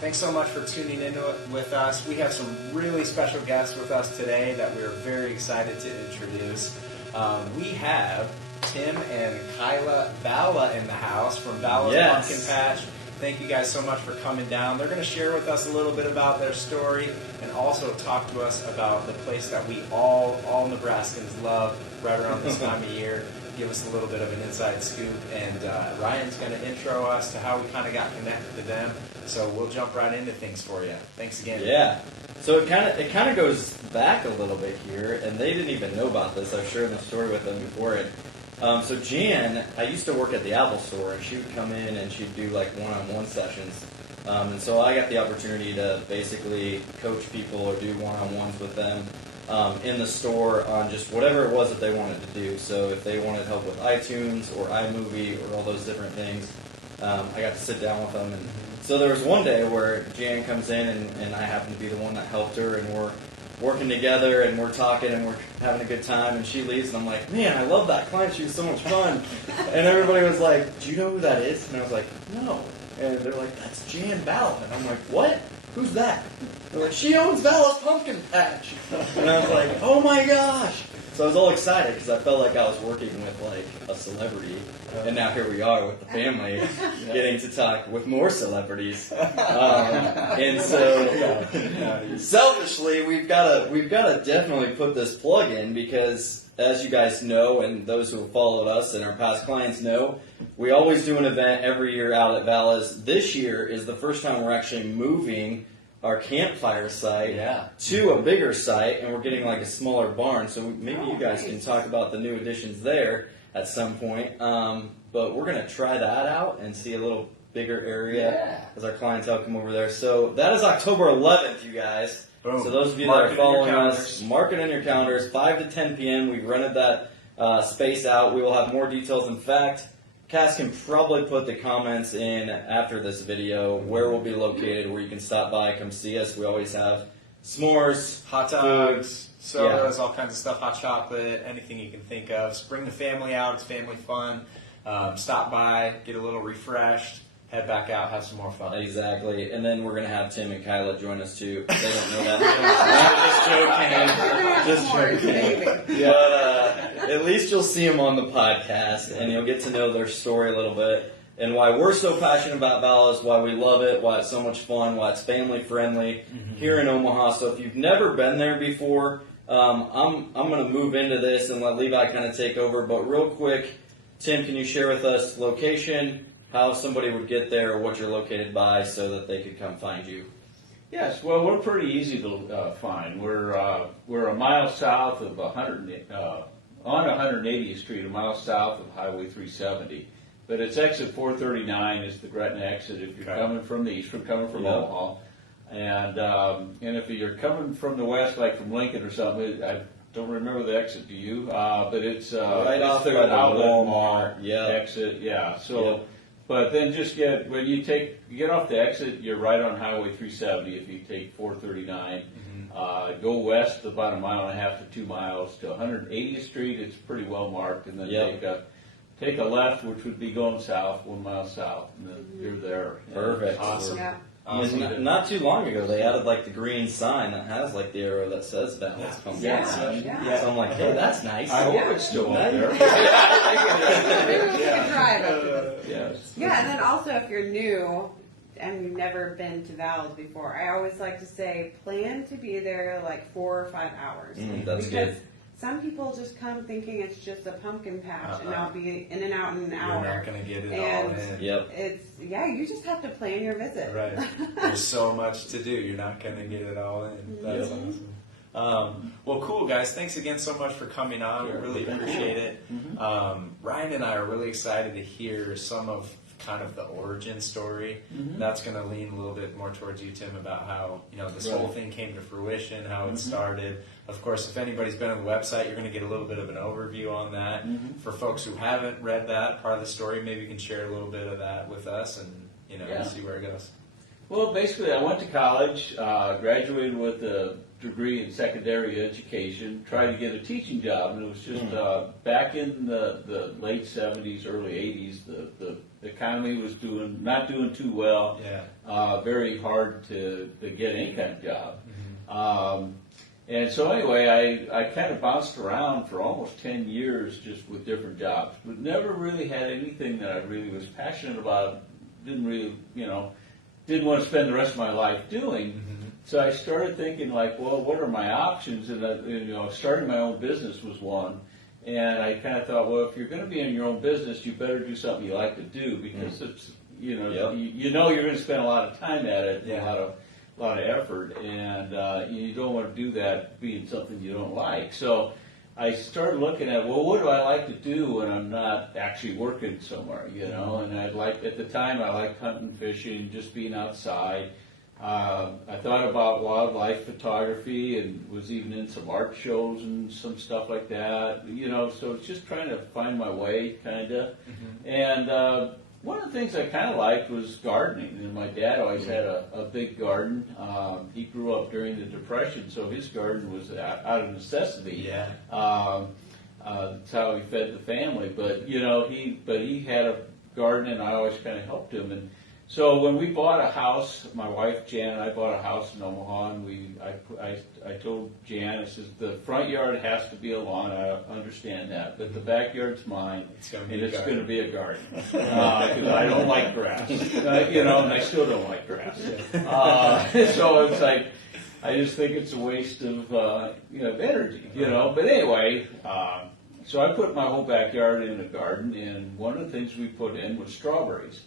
Thanks so much for tuning in with us. We have some really special guests with us today that we're very excited to introduce. We have Tim and Kyla Vala in the house from Vala's Pumpkin Patch. Thank you guys so much for coming down. They're going to share with us a little bit about their story and also talk to us about the place that we all Nebraskans love right around this time of year. Give us a little bit of an inside scoop, and Ryan's going to intro us to how we kind of got connected to them. So we'll jump right into things for you. Thanks again. Yeah. So it kind of goes back a little bit here, and they didn't even know about this. I've shared the story with them before it. So Jan, I used to work at the Apple store, and she would come in and she'd do like one-on-one sessions. And so I got the opportunity to basically coach people or do one-on-ones with them in the store on just whatever it was that they wanted to do. So if they wanted help with iTunes or iMovie or all those different things, I got to sit down with them. And so there was one day where Jan comes in, and I happen to be the one that helped her, and we're working together, and we're talking, and we're having a good time, and she leaves, and I'm like, man, I love that client. She was so much fun. And everybody was like, do you know who that is? And I was like, no. And they're like, that's Jan Vala. And I'm like, what? Who's that? They're like, she owns Vala's Pumpkin Patch. And I was like, oh my gosh. So I was all excited because I felt like I was working with like a celebrity, and now here we are with the family getting to talk with more celebrities. And so selfishly, we've got to definitely put this plug in because, as you guys know, and those who have followed us and our past clients know, we always do an event every year out at Vala's. This year is the first time we're actually moving our campfire site to a bigger site, and we're getting like a smaller barn. So maybe you guys can talk about the new additions there at some point. But we're going to try that out and see a little bigger area as our clientele come over there. So that is October 11th, you guys. Boom. So those of you that are following us, mark it on your calendars, 5 to 10 p.m. We've rented that space out. We will have more details. In fact, Cass can probably put the comments in after this video where we'll be located, where you can stop by, come see us. We always have s'mores, hot dogs, sodas, all kinds of stuff, hot chocolate, anything you can think of. So bring the family out. It's family fun. Stop by, get a little refreshed, head back out, have some more fun. Exactly. And then we're going to have Tim and Kyla join us too. They don't know that. Just joking. But at least you'll see them on the podcast, and you'll get to know their story a little bit and why we're so passionate about Vala's, why we love it, why it's so much fun, why it's family friendly here in Omaha. So if you've never been there before, I'm going to move into this and let Levi kind of take over. But real quick, Tim, can you share with us location, how somebody would get there, or what you're located by, so that they could come find you? Yes, well, we're pretty easy to find. We're a mile south of on 180th Street, a mile south of Highway 370. But it's exit 439 is the Gretna exit if you're coming from the east, coming from Omaha. And if you're coming from the west, like from Lincoln or something, I don't remember the exit, do you? But it's right off the outlet Walmart exit. Yeah. So, but then just when you get off the exit, you're right on Highway 370. If you take 439, go west about 1.5 to 2 miles to 180th Street. It's pretty well marked, and then take a left, which would be going south, 1 mile south, and then you're there. Perfect. Awesome. Yeah. Not too long ago, they added like the green sign that has like the arrow that says Vala's Pumpkin Patch. So I'm like, hey, that's nice. I hope it's still up there. Yeah, and then also if you're new and you've never been to Vala's before, I always like to say plan to be there like 4 or 5 hours. That's because good. some people just come thinking it's just a pumpkin patch and I'll be in and out in an hour. You're not going to get it And all in. it's, you just have to plan your visit. Right. There's so much to do. You're not going to get it all in. That's awesome. Well, cool, guys. Thanks again so much for coming on. We really appreciate it. Ryan and I are really excited to hear some of kind of the origin story. That's going to lean a little bit more towards you, Tim, about how this whole thing came to fruition, how it started. Of course, if anybody's been on the website, you're going to get a little bit of an overview on that. For folks who haven't read that part of the story, maybe you can share a little bit of that with us and see where it goes. Well, basically, I went to college, graduated with a degree in secondary education, tried to get a teaching job, and it was just back in the late 70s, early 80s, the economy was not doing too well. very hard to get any kind of job. And so anyway, I kind of bounced around for almost 10 years just with different jobs, but never really had anything that I really was passionate about, didn't really, didn't want to spend the rest of my life doing. So I started thinking like, well, what are my options? And starting my own business was one. And I kind of thought, well, if you're going to be in your own business, you better do something you like to do, because it's, you're going to spend a lot of time at it, and a lot of effort, and you don't want to do that being something you don't like. So I started looking at, well, what do I like to do when I'm not actually working somewhere, And at the time, I liked hunting, fishing, just being outside. I thought about wildlife photography and was even in some art shows and some stuff like that, so it's just trying to find my way, kind of. And one of the things I kind of liked was gardening, and my dad always had a big garden. He grew up during the Depression, so his garden was out of necessity. That's how he fed the family. But he had a garden, and I always kind of helped him. And so when we bought a house, my wife Jan and I bought a house in Omaha, and I told Jan, I says, the front yard has to be a lawn. I understand that, but the backyard's mine, and it's going to be a garden, because I don't like grass, and I still don't like grass. So it's like, I just think it's a waste of energy, But anyway. So I put my whole backyard in a garden, and one of the things we put in was strawberries.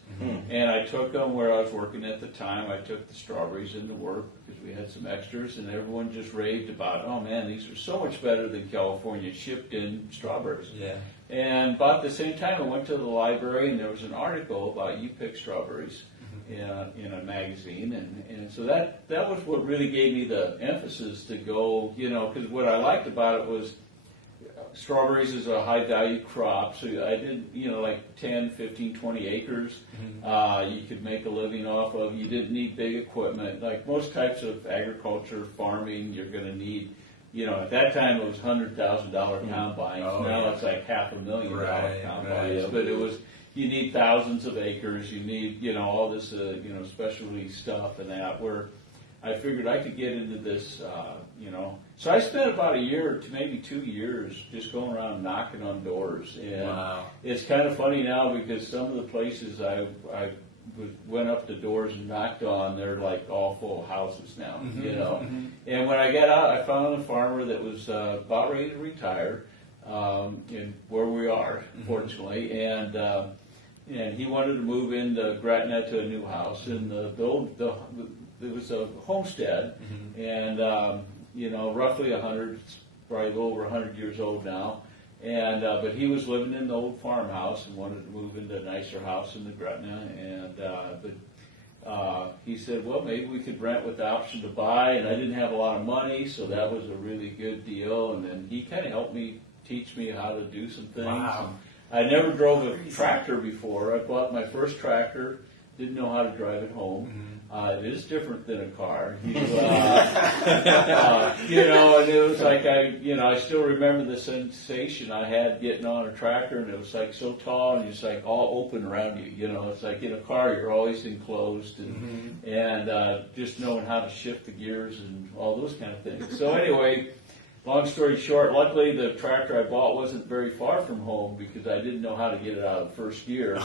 And I took them where I was working at the time. I took the strawberries into work because we had some extras, and everyone just raved about, oh man, these are so much better than California shipped in strawberries. And about the same time, I went to the library, and there was an article about you pick strawberries in a magazine, and so that was what really gave me the emphasis to go, because what I liked about it was, strawberries is a high value crop, so I did, like 10, 15, 20 acres. You could make a living off of. You didn't need big equipment. Like most types of agriculture, farming, you're going to need, at that time it was $100,000 combines. Now it's like $500,000 combines. But it was, you need thousands of acres. You need, all this, specialty stuff and that, where I figured I could get into this, So I spent about a year to maybe 2 years just going around knocking on doors. And it's kind of funny now because some of the places I went up to doors and knocked on, they're like all full of houses now, And when I got out, I found a farmer that was about ready to retire, in where we are, fortunately, and he wanted to move into Gretna to a new house, and it was a homestead, and roughly 100, probably a little over 100 years old now, and but he was living in the old farmhouse and wanted to move into a nicer house in the Gretna, and but he said, well, maybe we could rent with the option to buy, and I didn't have a lot of money, so that was a really good deal, and then he kind of helped me, teach me how to do some things. I never drove a tractor before. I bought my first tractor, didn't know how to drive it home. It is different than a car, and it was like I still remember the sensation I had getting on a tractor, and it was like so tall and it's like all open around you. It's like in a car you're always enclosed, and just knowing how to shift the gears and all those kind of things. So anyway, long story short, luckily the tractor I bought wasn't very far from home because I didn't know how to get it out of first gear.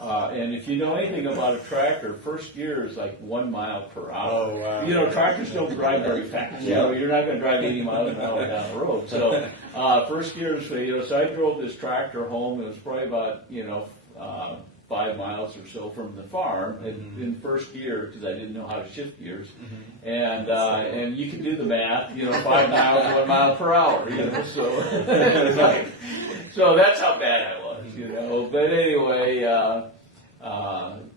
And if you know anything about a tractor, first gear is like 1 mile per hour. Tractors don't drive very fast. You're not going to drive 80 miles an hour down the road. So first gear is, so I drove this tractor home. It was probably about 5 miles or so from the farm in first gear because I didn't know how to shift gears. And you can do the math. 5 miles, 1 mile per hour. So that's how bad I was. But anyway,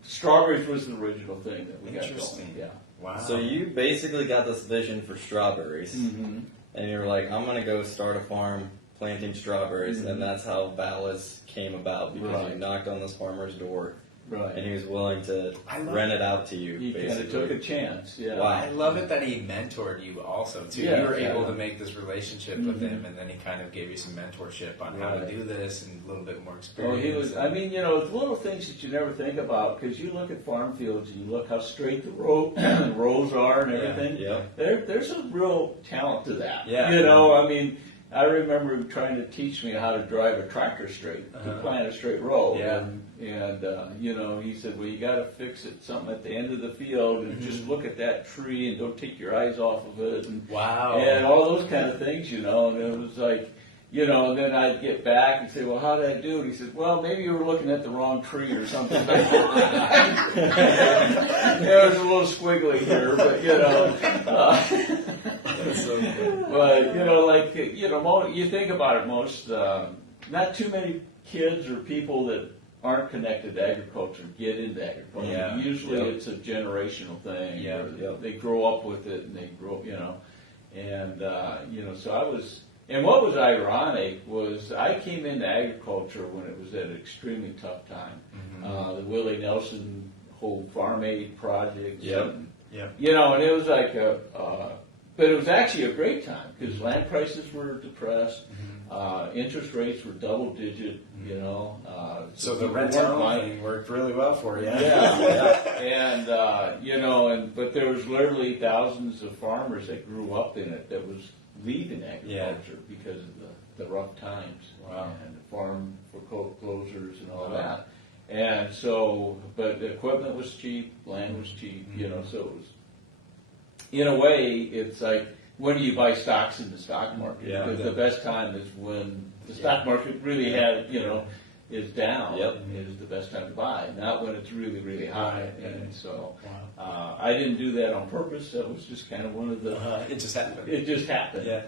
strawberries was the original thing that we got going. Yeah. Wow. So you basically got this vision for strawberries, and you were like, I'm going to go start a farm planting strawberries, and that's how Vala's came about, because you knocked on this farmer's door, Right. and he was willing to I love rent it out to you. He kind of basically. took a chance. Yeah. Wow. I love it that he mentored you also too. Yeah, You were able yeah. to make this relationship with him, and then he kind of gave you some mentorship on how to Right. do this and a little bit more Oh, experience. he was. I mean, you know, it's little things that you never think about because you look at farm fields and you look how straight the rows are and everything. Yeah. There's a real talent to that. Yeah. You know, I mean, I remember him trying to teach me how to drive a tractor straight, to plant a straight row. Yeah. And you know, he said, well, you got to fix it something at the end of the field and just look at that tree and don't take your eyes off of it. And, Wow. and all those kind of things, you know. And it was like, you know, and then I'd get back and say, well, how did I do? And he said, well, maybe you were looking at the wrong tree or something. It was a little squiggly here, but, you know. That's so good. But, you know, like, you know, you think about it, most, not too many kids or people that aren't connected to agriculture get into agriculture. Yeah. Usually Yep. it's a generational thing. Yeah. Or Yep. they grow up with it and they grow, you know. And, you know, so I was, and what was ironic was I came into agriculture when it was at an extremely tough time. The Willie Nelson whole Farm Aid project. Yep. Yep. You know, and it was like but it was actually a great time because land prices were depressed, interest rates were double digit, you know. So the people rent weren't out buying- thing worked really well for you. yeah, and you know, but there was literally thousands of farmers that grew up in it that was leaving agriculture because of the rough times Wow. and the farm foreclosures and all that. And so, but the equipment was cheap, land was cheap, you know, so it was, in a way, it's like, when do you buy stocks in the stock market? Yeah. Because the best time is when the stock market really you know, is down. Yep. Is the best time to buy, not when it's really, really high. Right. And so, I didn't do that on purpose. That was just kind of one of the. It just happened. It just happened. Yeah.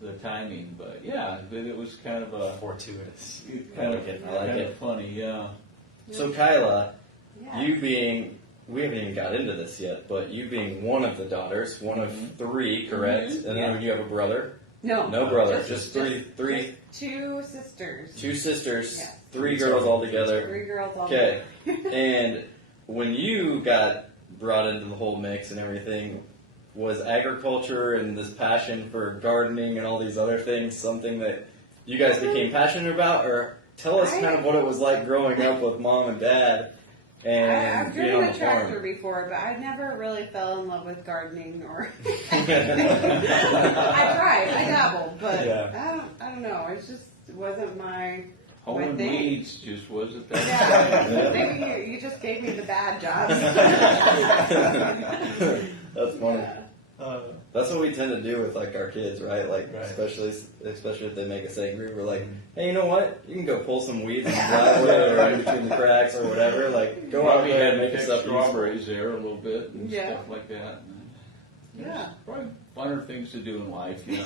The timing, but yeah, but it was kind of a Fortuitous. kind I of like it. I like kind it. of funny, yeah. So Kyla, Yeah. you being, we haven't even got into this yet, but you being one of the daughters, one of three, correct? Mhm. And Yeah. then you have a brother? No. No brother, just three, Just two sisters. two sisters, Yeah. three girls all together. Three girls all Okay. together. And when you got brought into the whole mix and everything, was agriculture and this passion for gardening and all these other things something that you guys became passionate about? Or tell us kind of what it was like growing up with mom and dad and I've being driven on a the tractor farm. before, but I never really fell in love with gardening or. I tried, I dabbled, but Yeah. I don't know. It just wasn't my Home and thing. weeds just wasn't that. Yeah, maybe you just gave me the bad jobs. That's funny. Yeah. That's what we tend to do with like our kids, right? Like Right. especially if they make us angry, we're like, hey, you know what? You can go pull some weeds in the driveway or in between the cracks or whatever. Like go out Probably there had and to make pick yourself useful. strawberries there a little bit and Yeah. stuff like that. Yeah. Probably funner things to do in life, you know.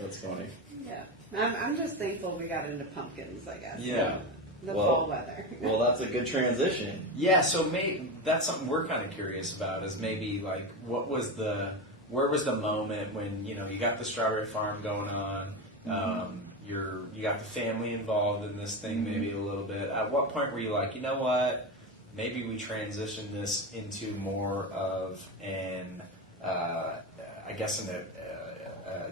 That's funny. Yeah. I'm just thankful we got into pumpkins, I guess. Yeah. The Well- fall weather. Well, that's a good transition. Yeah, so that's something we're kind of curious about is maybe like where was the moment when you got the strawberry farm going on, you got the family involved in this thing maybe a little bit. At what point were you like, you know what, maybe we transition this into more of an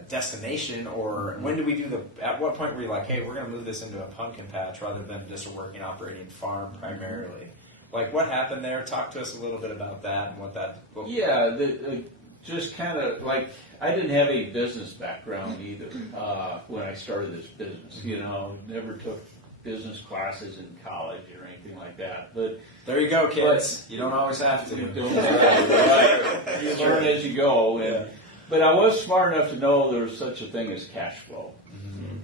destination, or when do we do at what point were you like, hey, we're going to move this into a pumpkin patch rather than just a working operating farm primarily? Like what happened there? Talk to us a little bit about that and what that. Yeah, just kind of like I didn't have a business background either when I started this business. You know, never took business classes in college or anything like that. But There you go, kids. You don't always have to. you learn as you go. But I was smart enough to know there was such a thing as cash flow.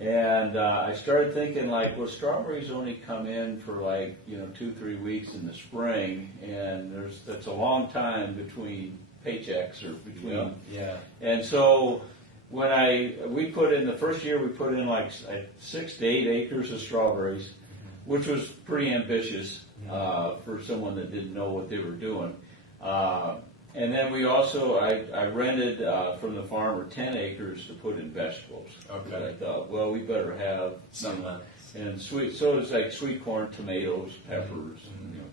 And I started thinking like, well, strawberries only come in for 2-3 weeks in the spring, and that's a long time between paychecks or between. Yeah. And so when we put in the first year, we put in 6 to 8 acres of strawberries, which was pretty ambitious for someone that didn't know what they were doing. And then we also, I rented from the farmer 10 acres to put in vegetables. Okay. And I thought, well, we better have Some and sweet. So it's like sweet corn, tomatoes, peppers,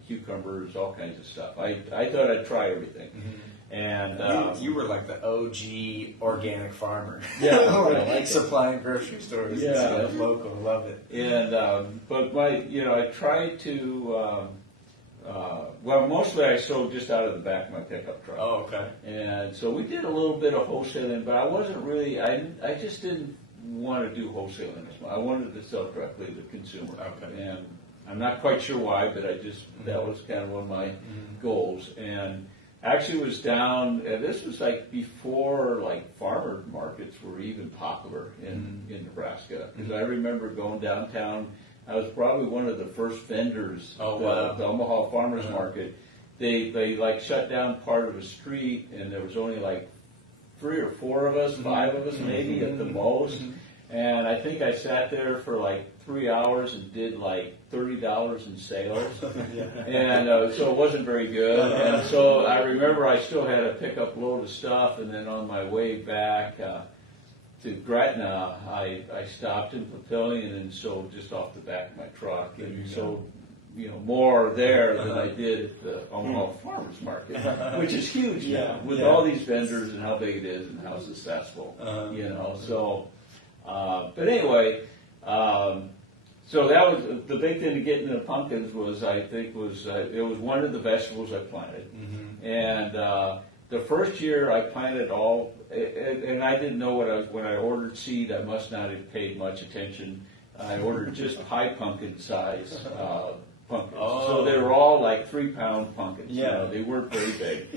cucumbers, all kinds of stuff. I thought I'd try everything. And you were like the OG organic farmer. Yeah, I like supplying grocery stores. Yeah. And stuff, local, love it. And but I tried to. Well, mostly I sold just out of the back of my pickup truck. Oh, okay. And so we did a little bit of wholesaling, but I wasn't really. I just didn't want to do wholesaling as well. I wanted to sell directly to the consumer. Okay. And I'm not quite sure why, but that was kind of one of my goals. And actually was down, and this was like before like farmer markets were even popular in Nebraska. Because I remember going downtown, I was probably one of the first vendors at the Omaha Farmers Market. They like shut down part of a street, and there was only like 3 or 4 of us, 5 of us maybe at the most. And I think I sat there for like 3 hours and did like $30 in sales. And so it wasn't very good. And so I remember I still had a pickup load of stuff, and then on my way back to Gretna, I stopped in Papillion and sold just off the back of my truck, and sold more there than I did at the Omaha Farmers Market, which is huge now with all these vendors and how big it is and how successful. So. But anyway, so that was the big thing to get into pumpkins was it was one of the vegetables I planted, and the first year I planted all, and I didn't know when I ordered seed, I must not have paid much attention. I ordered just high pumpkin size pumpkins, so they were all like 3-pound pumpkins. They weren't very big.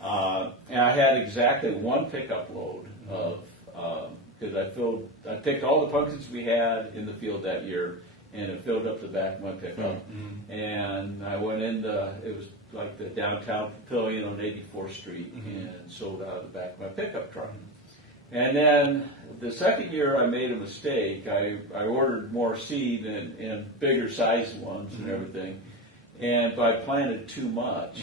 And I had exactly 1 pickup load of. Because I picked all the pumpkins we had in the field that year, and it filled up the back of my pickup. And I went into, it was like the downtown Papillion on 84th Street, and sold out of the back of my pickup truck. And then the second year I made a mistake. I ordered more seed and bigger sized ones and everything, but I planted too much.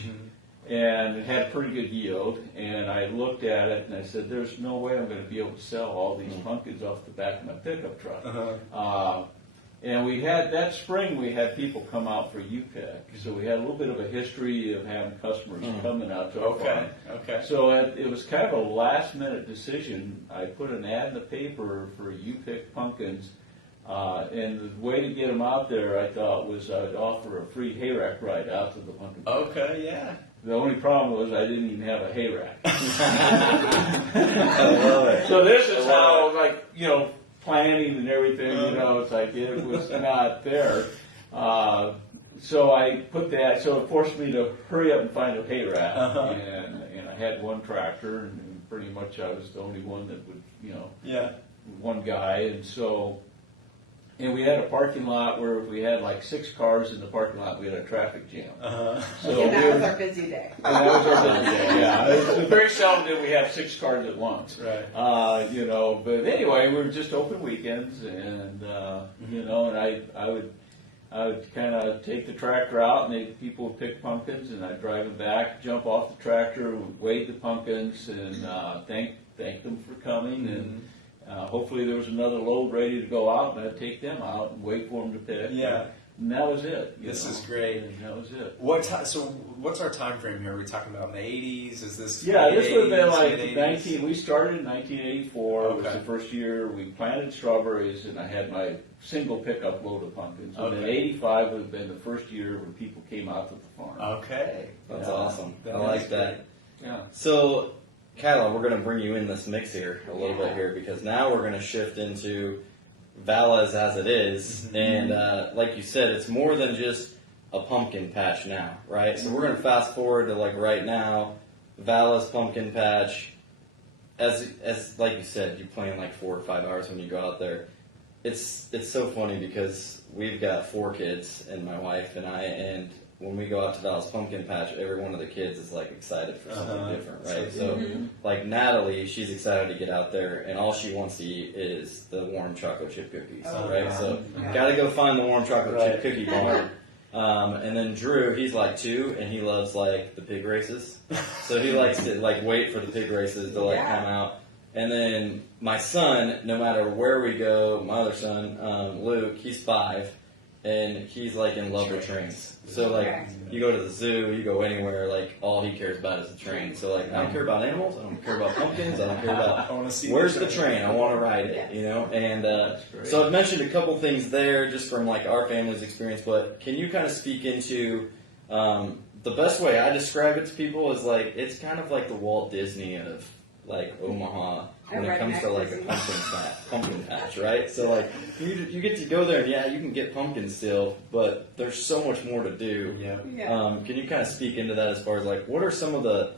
And it had pretty good yield, and I looked at it and I said, there's no way I'm going to be able to sell all these pumpkins off the back of my pickup truck. And we had, that spring we had people come out for U-Pick, so we had a little bit of a history of having customers coming out to our farm. So it was kind of a last minute decision. I put an ad in the paper for U-Pick pumpkins, and the way to get them out there, I thought, was I'd offer a free hayrack ride out to the pumpkin patch. The only problem was I didn't even have a hayrack. I love it. So this is how, planning and everything, it's like it was not there. So I put that, so it forced me to hurry up and find a hayrack. And I had 1 tractor, and pretty much I was the only one that would, one guy. And so, and we had a parking lot where if we had like 6 cars in the parking lot, we had a traffic jam. So and that was our busy day. And that was our busy day, It's very seldom did we have 6 cars at once. But anyway, we were just open weekends, and and I would kind of take the tractor out, and people would pick pumpkins, and I'd drive them back, jump off the tractor, weigh the pumpkins, and thank them for coming, and hopefully there was another load ready to go out, and I'd take them out and wait for them to pick. And that was it. This is great. And that was it. So what's our time frame here? Are we talking about in the 80s? Is this this would have been like mid-80s? We started in 1984. It was the first year we planted strawberries, and I had my single pickup load of pumpkins. And then 85 would have been the first year when people came out to the farm. That's awesome. I like that. So, Kyla, we're going to bring you in this mix here a little bit here, because now we're going to shift into Vala's as it is, and like you said, it's more than just a pumpkin patch now, right? So we're going to fast forward to like right now, Vala's pumpkin patch. As like you said, you plan like 4 or 5 hours when you go out there. It's so funny because we've got 4 kids, and my wife and I, and when we go out to Vala's pumpkin patch, every one of the kids is like excited for something different, right? So, like Natalie, she's excited to get out there, and all she wants to eat is the warm chocolate chip cookies, right? So, got to go find the warm chocolate chip cookie bar. And then Drew, he's like 2, and he loves like the pig races, so he likes to like wait for the pig races to like come out. And then my son, no matter where we go, my other son, Luke, he's 5, and he's like in love with trains. So like, you go to the zoo, you go anywhere, like all he cares about is the train. So like, I don't care about animals, I don't care about pumpkins, I don't care about where's the train. I want to ride it, you know. And so I've mentioned a couple things there just from like our family's experience. But can you kind of speak into the best way I describe it to people is like it's kind of like the Walt Disney of like Omaha when it comes to like a pumpkin patch, right? So like you get to go there and yeah, you can get pumpkins still, but there's so much more to do. Yeah. Can you kind of speak into that as far as like what are some of the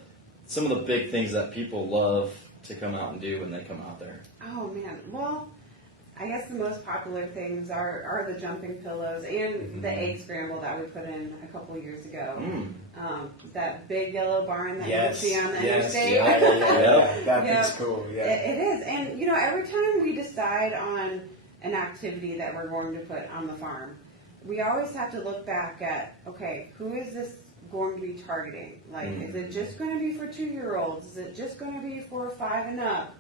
big things that people love to come out and do when they come out there? Oh man, well, I guess the most popular things are the jumping pillows and the egg scramble that we put in a couple years ago. That big yellow barn that you see on the interstate. That thing's cool. Yeah, it is. And you know, every time we decide on an activity that we're going to put on the farm, we always have to look back at, okay, who is this going to be targeting? Like, is it just going to be for 2-year-olds? Is it just going to be for 5 and up?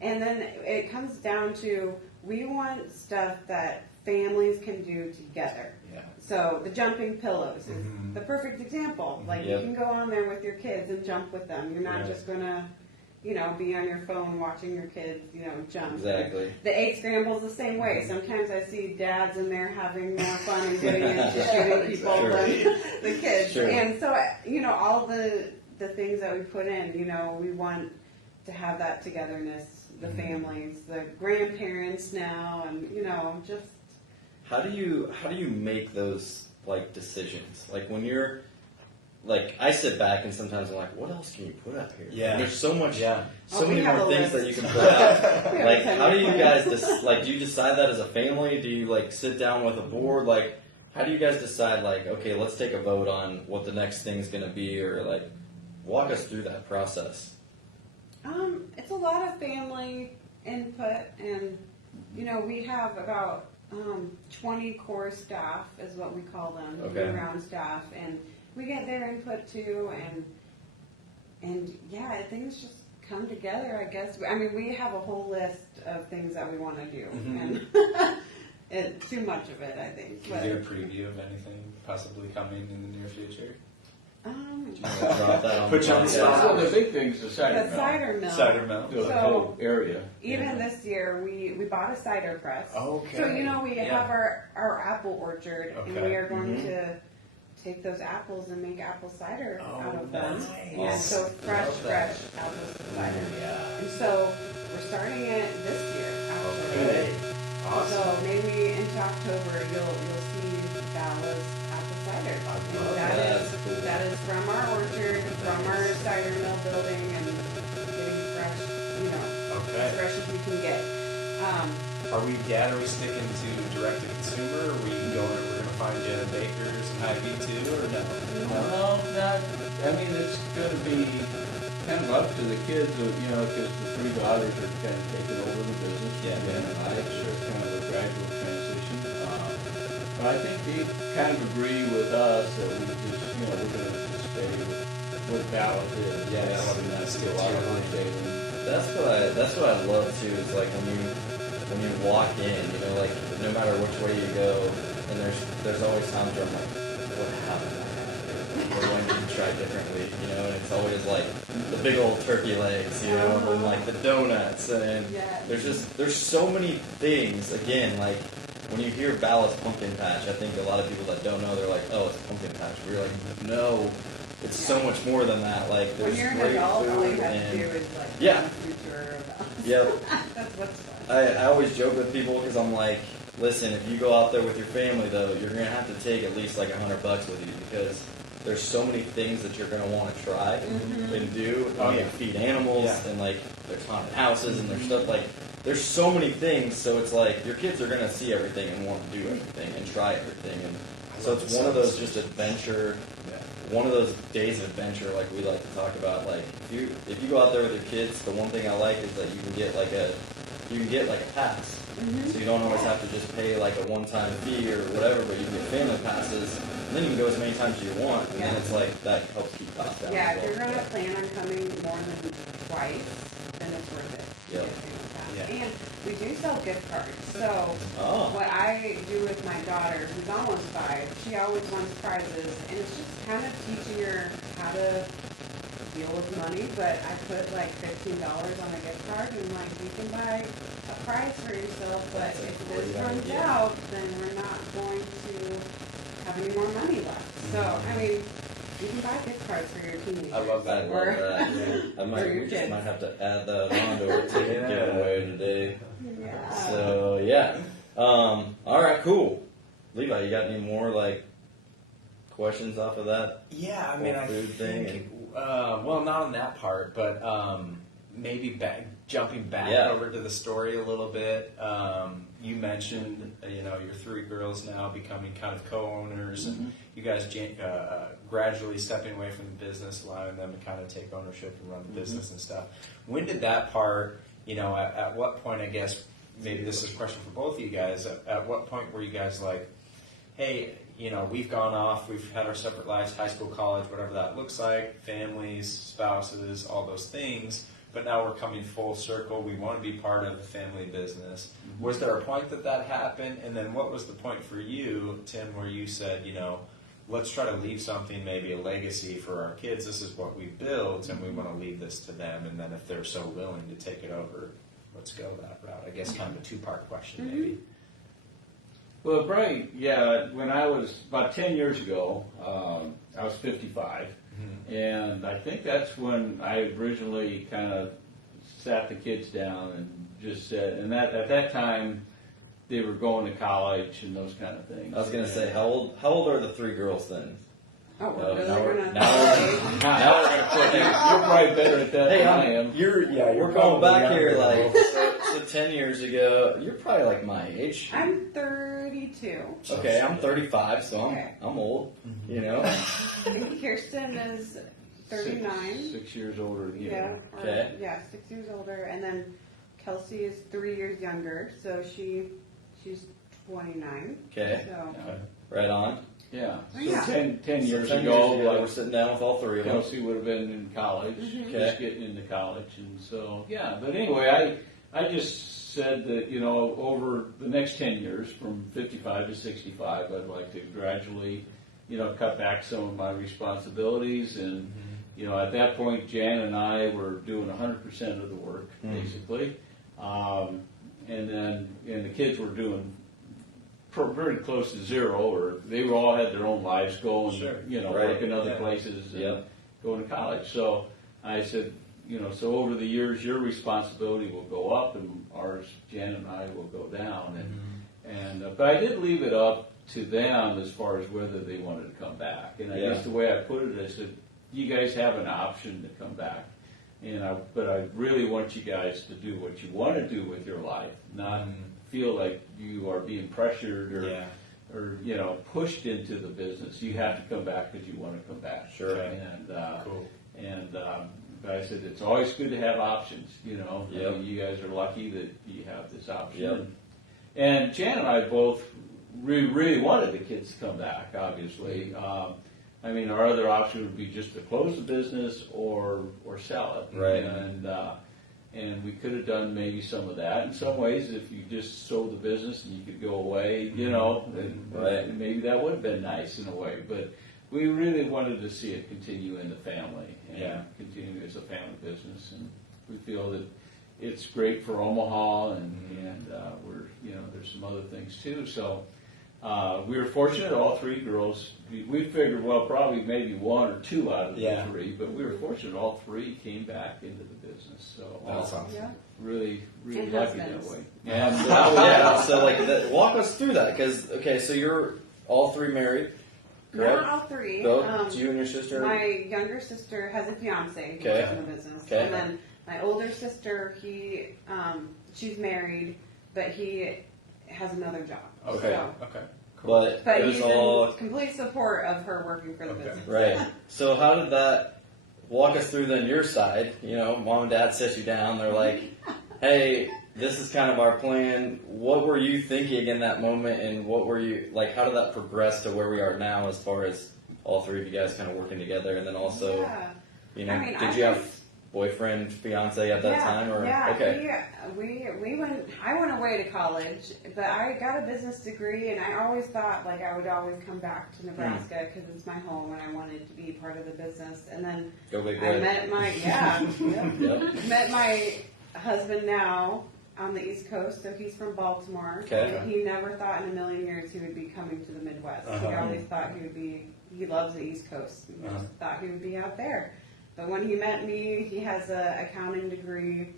And then it comes down to we want stuff that families can do together. Yeah. So the jumping pillows is the perfect example. Like you can go on there with your kids and jump with them. You're not just gonna, you know, be on your phone watching your kids, you know, jump. Exactly. The egg scramble's the same way. Sometimes I see dads in there having more fun and getting into shooting people than the kids. Sure. And so, you know, all the things that we put in, you know, we want to have that togetherness. The families, the grandparents now, and you know, just how do you make those like decisions? Like when you're like I sit back and sometimes I'm like, what else can you put out here? Yeah, there's so much, so Oh, many more things that you can put out. Like how do you guys do you decide that as a family? Do you like sit down with a board? Like how do you guys decide like okay, let's take a vote on what the next thing's going to be, or like walk us through that process? It's a lot of family input, and you know, we have about 20 core staff, is what we call them, year-round staff, and we get their input too, and yeah, things just come together, I guess. I mean, we have a whole list of things that we want to do, and it's too much of it, I think. Can you get a preview of anything possibly coming in the near future? Put you on the spot. So the big thing's the cider mill. Cider mill. The whole area. Even this year, we bought a cider press. Okay. So, you know, we have our apple orchard, and we are going to take those apples and make apple cider out of them. Nice. And so fresh apple cider. And so we're starting it this year, actually. Okay. Awesome. So maybe into October, you'll see Vala's apple cider. And that is from our orchard, from our cider mill building, and getting fresh, you know, as fresh as we can get. Are we sticking to direct to consumer? Or we're gonna find you at bakers and Hy-Vee too, or no? No, not. I mean, it's going to be kind of up to the kids, you know, because the 3 daughters are kind of taking over the business. Yeah. And I it's kind of a gradual transition. But I think they kind of agree with us that we just, you know, we're going to stay with Dallas is. Yeah, that's a lot of saving. That's what I love too. Is like when you walk in, you know, like no matter which way you go, and there's always times where I'm like, what happened? Or when did you try differently? You know, and it's always like the big old turkey legs, you know, and like the donuts, and there's so many things. Again, like when you hear Vala's pumpkin patch, I think a lot of people that don't know, they're like, oh, it's a pumpkin patch. We're like, no. It's so much more than that. Like, there's when you're an great adult, food all you have and to do is like future Yep. That's what's fun. I always joke with people because I'm like, listen, if you go out there with your family though, you're gonna have to take at least like $100 with you because there's so many things that you're gonna want to try and do. And feed animals and like there's haunted houses and there's stuff like. There's so many things, so it's like your kids are gonna see everything and want to do everything and try everything, and so it's one of those just adventure. One of those days of adventure, like we like to talk about. Like if you go out there with your kids, the one thing I like is that you can get like a pass, so you don't always have to just pay like a one-time fee or whatever. But you can get family passes, And then you can go as many times as you want, and then Yeah. it's like, that helps keep costs down. Yeah, as if you're well. gonna plan on coming more than twice, then it's worth it. to Yep. get family pass. Yeah. And we do sell gift cards. So Oh. what I do with my daughter, who's almost 5, she always wants prizes, and it's just kind of teaching her how to deal with money. But I put like $15 on a gift card, and like you can buy a prize for yourself. But That's a if this great runs idea. out, then we're not going to have any more money left. So I mean, you can buy gift cards for your teenagers. I love that. I love that. I Or might, your we just kids. might have to add that on to our ticket Yeah. giveaway today. Yeah. So yeah. All right, cool. Levi, you got any more like questions off of that? Yeah, I mean, Whole I food thing think, well, not on that part, but maybe jumping back Yeah. over to the story a little bit. You mentioned, your 3 girls now becoming kind of co-owners, and you guys gradually stepping away from the business, allowing them to kind of take ownership and run the business and stuff. When did that part, at what point, I guess, maybe this is a question for both of you guys, at what point were you guys like, hey, we've gone off, we've had our separate lives, high school, college, whatever that looks like, families, spouses, all those things, but now we're coming full circle, we want to be part of the family business. Was there a point that happened? And then what was the point for you, Tim, where you said, let's try to leave something, maybe a legacy for our kids, this is what we built, and we want to leave this to them, and then if they're so willing to take it over, let's go that route. I guess kind of a 2-part question, maybe. Well, probably, yeah, when I was, about 10 years ago, I was 55, and I think that's when I originally kind of sat the kids down and just said, and at that time, they were going to college and those kind of things. I was gonna say, how old are the 3 girls then? Oh, we're Oh, really now we're- gonna. now Now we're gonna put You're probably better at that Hey, than I am. we're going back here like so 10 years ago. You're probably like my age. I'm 32. Okay, I'm 35, so Okay. I'm old. I think Kirsten is 39. 6 years older than you. Yeah. Okay. Yeah, 6 years older, and then Kelsey is 3 years younger, so she's 29. Okay, So right on. Yeah. Oh, So yeah. 10 years 10 ago, we're like, sitting down with all 3 of them. Kelsey would have been in college, Mhm. just getting into college, and so yeah. But anyway, I just said that over the next 10 years, from 55 to 65, I'd like to gradually, cut back some of my responsibilities, and at that point, Jan and I were doing 100% of the work basically, and the kids were doing very close to 0, or they were all had their own lives going, Sure. Right. working other Yeah. places and Yep. going to college. So I said, so over the years, your responsibility will go up, and ours, Jan and I, will go down. But I did leave it up to them as far as whether they wanted to come back. And I Yeah. guess the way I put it, I said, you guys have an option to come back. But I really want you guys to do what you want to do with your life, not feel like you are being pressured or pushed into the business. You have to come back because you want to come back. Sure. Cool. But I said it's always good to have options. I Yep. mean, you guys are lucky that you have this option. Yep. And Jan and I both really wanted the kids to come back. Obviously, I mean, our other option would be just to close the business or sell it. Right. And we could have done maybe some of that. In some ways, if you just sold the business and you could go away, then Right. maybe that would have been nice in a way. But we really wanted to see it continue in the family and continue as a family business. And we feel that it's great for Omaha, and we're there's some other things too. So we were fortunate. All 3 girls. We figured probably maybe 1 or 2 out of the 3, but we were fortunate. All 3 came back into the business. So That's awesome. yeah. really And lucky husbands. that way. And Yeah, so like, walk us through that, because, okay, so you're all 3 married, correct? Not all 3. Both, you and your sister? My younger sister has a fiance who's Okay. in the business, Okay. and then my older sister, she's married, but he has another job. Okay. So, Okay. But it was he's all, in complete support of her working for the Okay. business. right. So how did that, walk us through then your side, mom and dad set you down, they're like, hey, this is kind of our plan. What were you thinking in that moment, and what were you like? How did that progress to where we are now, as far as all three of you guys kind of working together, and then also, Yeah. you know, I mean, did you have boyfriend, fiance at that time, or okay? We went. I went away to college, but I got a business degree, and I always thought like I would always come back to Nebraska because it's my home, and I wanted to be part of the business. And then Go big, I boy. met my Yep. met my husband now on the East Coast, so he's from Baltimore. Okay. And he never thought in a million years he would be coming to the Midwest. He Uh-huh. always thought he would be. He loves the East Coast. He Uh-huh. just thought he would be out there. But when he met me, he has an accounting degree,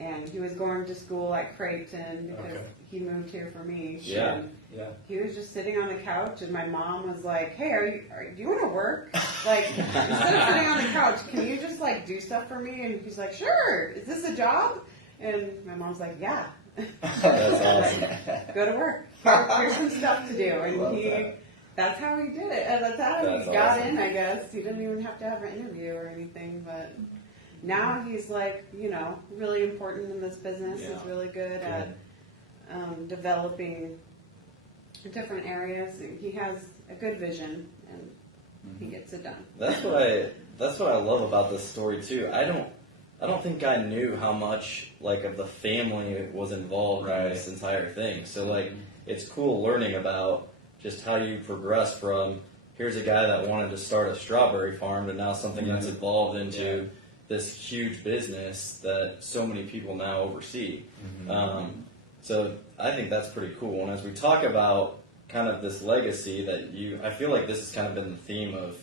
and he was going to school at Creighton because Okay. he moved here for me. Yeah. And Yeah. he was just sitting on the couch, and my mom was like, "Hey, do you want to work? Like, instead of sitting on the couch, can you just like do stuff for me?" And he's like, "Sure. Is this a job?" And my mom's like, "Yeah." That's awesome. Go to work. Here's some stuff to do, and Love he. that. That's how he did it. That's how That's he got awesome. in, I guess. He didn't even have to have an interview or anything, but now he's like, really important in this business. Yeah. He's really good at developing different areas. He has a good vision, and he gets it done. That's what I love about this story too. I don't think I knew how much like of the family was involved in this entire thing. So like it's cool learning about just how you progress from here's a guy that wanted to start a strawberry farm to now something that's evolved into this huge business that so many people now oversee. So I think that's pretty cool. And as we talk about kind of this legacy that I feel like this has kind of been the theme of,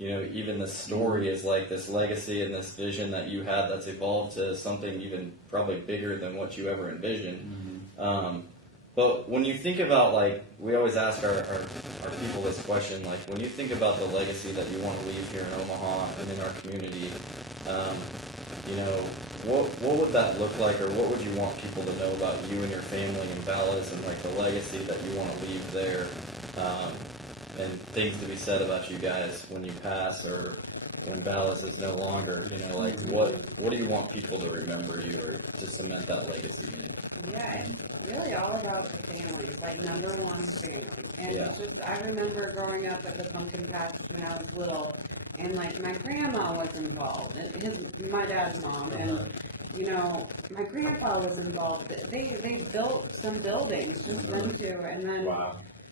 even this story is like this legacy and this vision that you had that's evolved to something even probably bigger than what you ever envisioned. But when you think about, like, we always ask our people this question, like, when you think about the legacy that you want to leave here in Omaha and in our community, what would that look like, or what would you want people to know about you and your family and Vala's and, like, the legacy that you want to leave there, and things to be said about you guys when you pass or when Vala's is no longer, what do you want people to remember you or to cement that legacy in? Yeah, it's really all about the families, like number one family. And it's just, I remember growing up at the pumpkin patch when I was little, and like my grandma was involved, and my dad's mom, and my grandpa was involved. They built some buildings, just them two, and then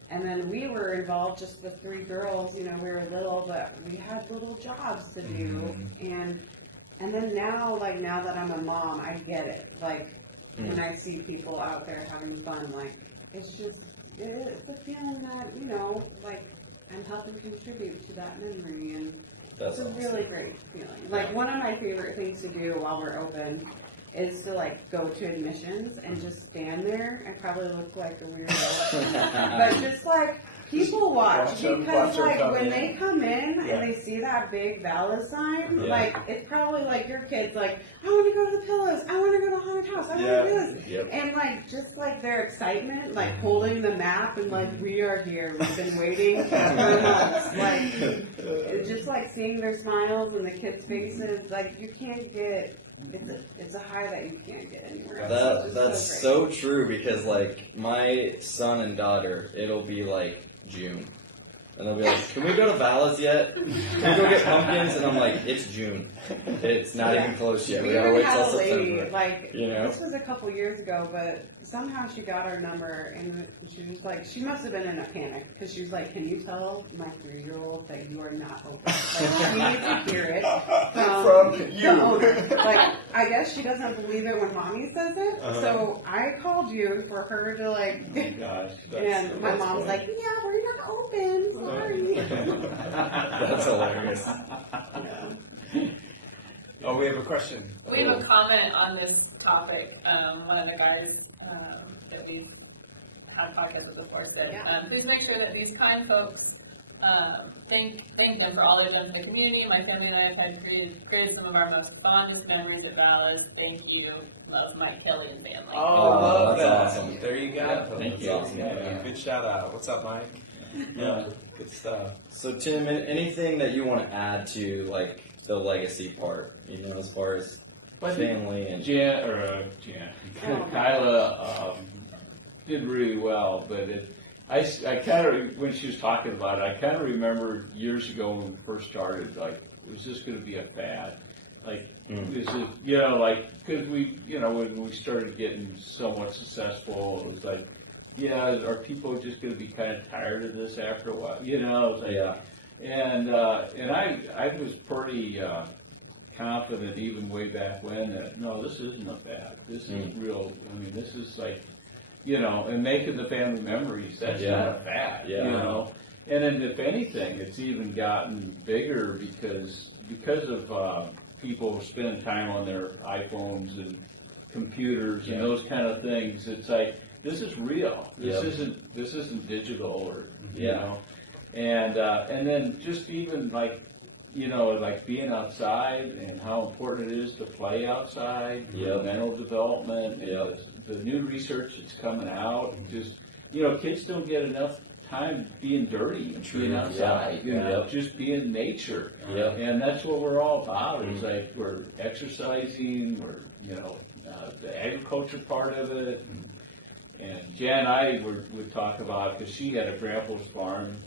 and then we were involved, just the three girls. We were little, but we had little jobs to do, and then now that I'm a mom, I get it. Like when I see people out there having fun, like it's a feeling that I'm helping contribute to that memory, and That's it's a really great feeling. Like one of my favorite things to do while we're open is to go to admissions and just stand there. I probably look like a weirdo, but just people watch because when they come in and they see that big Vala sign, it's probably your kids I want to go to the Pillows, I want to go to Haunted House, I want to do this, and just their excitement, holding the map and we are here, we've been waiting for months, it's just seeing their smiles and the kids' faces, you can't get. It's a high that you can't get anywhere else. That's so true, because my son and daughter, it'll be June, and they'll be like, "Can we go to Vala's yet? Can we go get pumpkins?" And I'm like, "It's June. It's not even close yet. We gotta wait till September." This was a couple years ago, but somehow she got our number, and she was she must have been in a panic because she was like, "Can you tell my 3-year-old that you are not open? She needs to hear it from you." the owner." I guess she doesn't believe it when mommy says it, so I called you for her to and my mom's like, "Yeah, we're not open. Sorry." That's hilarious. Oh, we have a question. We have a comment on this topic. One of the guys that we had podcasts with before said, please make sure that these kind folks thank them for all they've done for the community. My family and I have had created some of our most fondest memories at Vala's. Thank you. Love, Mike, Kelly, and family. Oh, love that's that. awesome. There you go. Yeah, thank That's you. awesome. Yeah. Good shout out. What's up, Mike? Yeah, good stuff. So Tim, anything that you want to add to the legacy part? As far as family and Kyla did really well, but I kind of, when she was talking about it, I kind of remember years ago when we first started, like, was this going to be a fad? Like, is it, you know, like, because we, you know, when we started getting somewhat successful, it was like, yeah, are people just going to be kind of tired of this after a while? You know, it was like, yeah. And I was pretty confident even way back when that, no, this isn't a fad. This is real. I mean, this is like, you know, and making the family memories, that's not a fad, you know. And then if anything, it's even gotten bigger because of people spending time on their iPhones and computers and those kind of things. It's like, this is real. This isn't digital, or you know. And then just even like, you know, like being outside and how important it is to play outside, mental development, and the new research that's coming out, and just, you know, kids don't get enough time being dirty and being outside, you know, just being in nature. And that's what we're all about. It's like we're exercising, we're, you know, the agriculture part of it. And Jan and I would talk about, because she had a grandpa's farm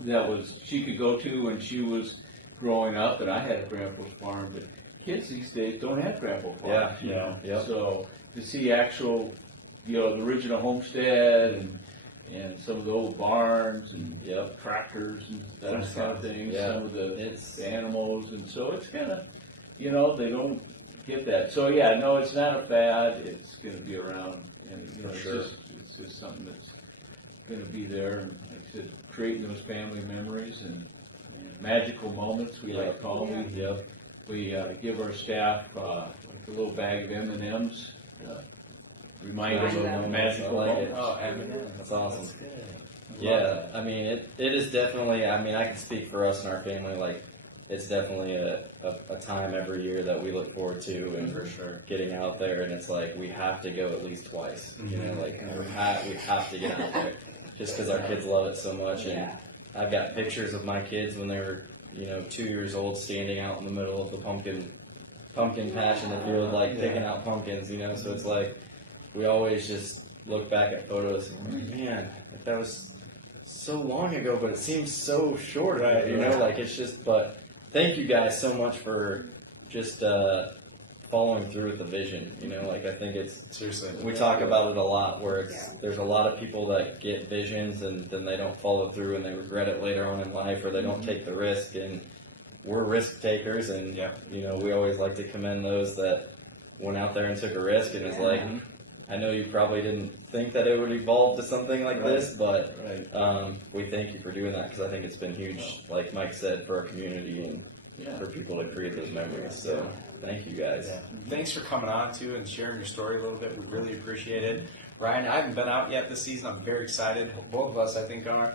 that she could go to when she was growing up, and I had a grandpa's farm, but kids these days don't have grandpa farms, you know. So to see actual, you know, the original homestead and some of the old barns and tractors and that kind of thing, some of the animals, and so it's kind of, you know, they don't get that. So yeah, no, it's not a fad. It's going to be around, and you know, it's just something that's going to be there. And like I said, creating those family memories and magical moments, we like to call them. We give our staff like a little bag of M&Ms. Remind them of magical moments. Oh, M&Ms. That's awesome. That's good. Yeah, I mean, it is definitely, I mean, I can speak for us and our family, like, it's definitely a time every year that we look forward to, and for sure getting out there, and it's like we have to go at least twice, you know, like we have to get out there just because our kids love it so much. And I've got pictures of my kids when they were, you know, 2 years old, standing out in the middle of the pumpkin patch in the field, like picking out pumpkins, you know. So it's like we always just look back at photos and, man, if that was so long ago, but it seems so short, you know, like it's just, but thank you guys so much for just following through with the vision, you know, like I think it's, seriously, we talk about it a lot, where it's, there's a lot of people that get visions and then they don't follow through and they regret it later on in life, or they don't take the risk, and we're risk takers, and you know, we always like to commend those that went out there and took a risk, and it's like, I know you probably didn't think that it would evolve to something like this, but we thank you for doing that, because I think it's been huge, like Mike said, for our community and for people to create those memories. So thank you guys. Thanks for coming on too and sharing your story a little bit. We really appreciate it. Ryan, I haven't been out yet this season. I'm very excited. Both of us, I think, are.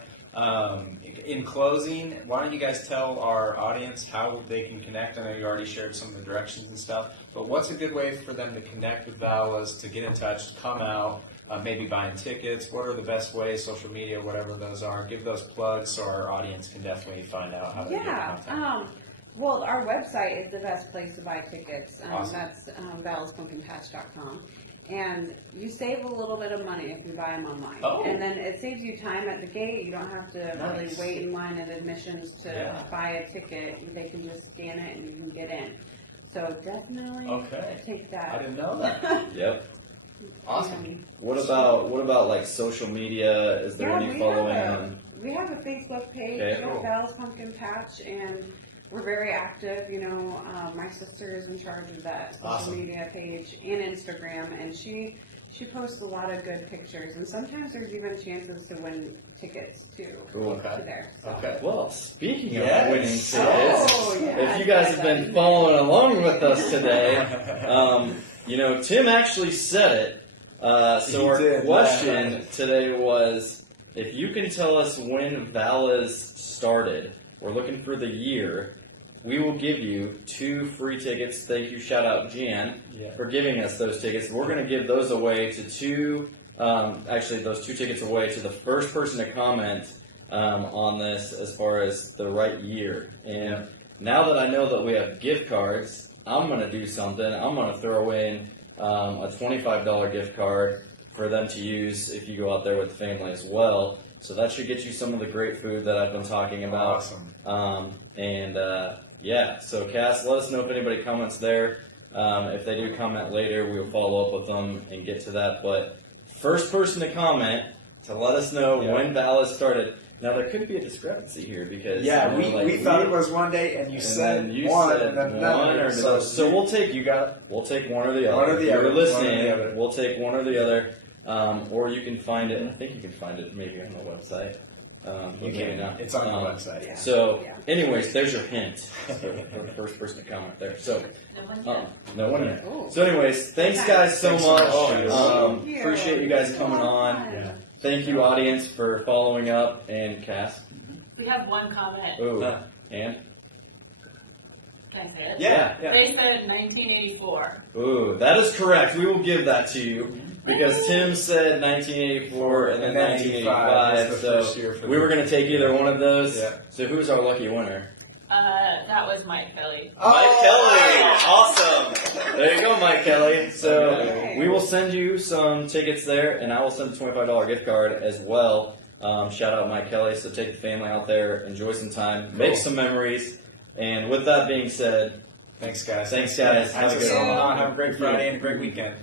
In closing, why don't you guys tell our audience how they can connect? I know you already shared some of the directions and stuff, but what's a good way for them to connect with Vala's, to get in touch, to come out, maybe buying tickets? What are the best ways, social media, whatever those are? Give those plugs so our audience can definitely find out how to get contact. Well, our website is the best place to buy tickets. Awesome. That's valaspumpkinpatch.com. And you save a little bit of money if you buy them online. And then it saves you time at the gate. You don't have to really wait in line at admissions to buy a ticket. They can just scan it and you can get in. So definitely take that. I didn't know that. Awesome. What about like social media? Is there any following? We have a Facebook page, Vala's Pumpkin Patch, and we're very active. You know, my sister is in charge of that social media page and Instagram, and she posts a lot of good pictures, and sometimes there's even chances to win tickets too. Cool. To there. So. Well, speaking of winning tickets, if you guys have been following along with us today, you know, Tim actually said it. So our question today was, if you can tell us when Vala's started, we're looking for the year, we will give you 2 free tickets. Thank you, shout out Jan, for giving us those tickets. We're going to give those away to those 2 tickets away to the first person to comment on this as far as the right year. And now that I know that we have gift cards, I'm going to do something. I'm going to throw in a $25 gift card for them to use if you go out there with the family as well. So that should get you some of the great food that I've been talking about. Awesome. Yeah, so Cass, let us know if anybody comments there. If they do comment later, we'll follow up with them and get to that. But first person to comment to let us know when Vala started. Now, there could be a discrepancy here because... Yeah, we thought it was one day, and you said one, and then another. So we'll take we'll take one or the other. One or the If other. you're listening, we'll take one or the other. Or you can find it, I think you can find it maybe on the website. You can. It's on the website. Yeah. So, Yeah. anyways, there's your hint for the first person to comment there. So, No one can. no one yet. Oh. So, anyways, thanks guys so Thanks so much. much. Thank you. Appreciate you guys coming on. Yeah. Thank you, audience, for following up. And Cass. We have one comment. Ooh, and Can I say it? Yeah. They said 1984. ooh, that is correct. We will give that to you because Tim said 1984 and then 1985. was the first year So for we were going to take either one of those. Yeah. So who's our lucky winner? That was Mike Kelly. Mike Kelly, awesome! There you go, Mike Kelly. So Okay. we will send you some tickets there, and I will send a $25 gift card as well. Shout out Mike Kelly. So take the family out there, enjoy some time, make some memories. And with that being said, Thanks, guys. Thanks, guys. Have a good one. one. Have a great Friday and a great weekend.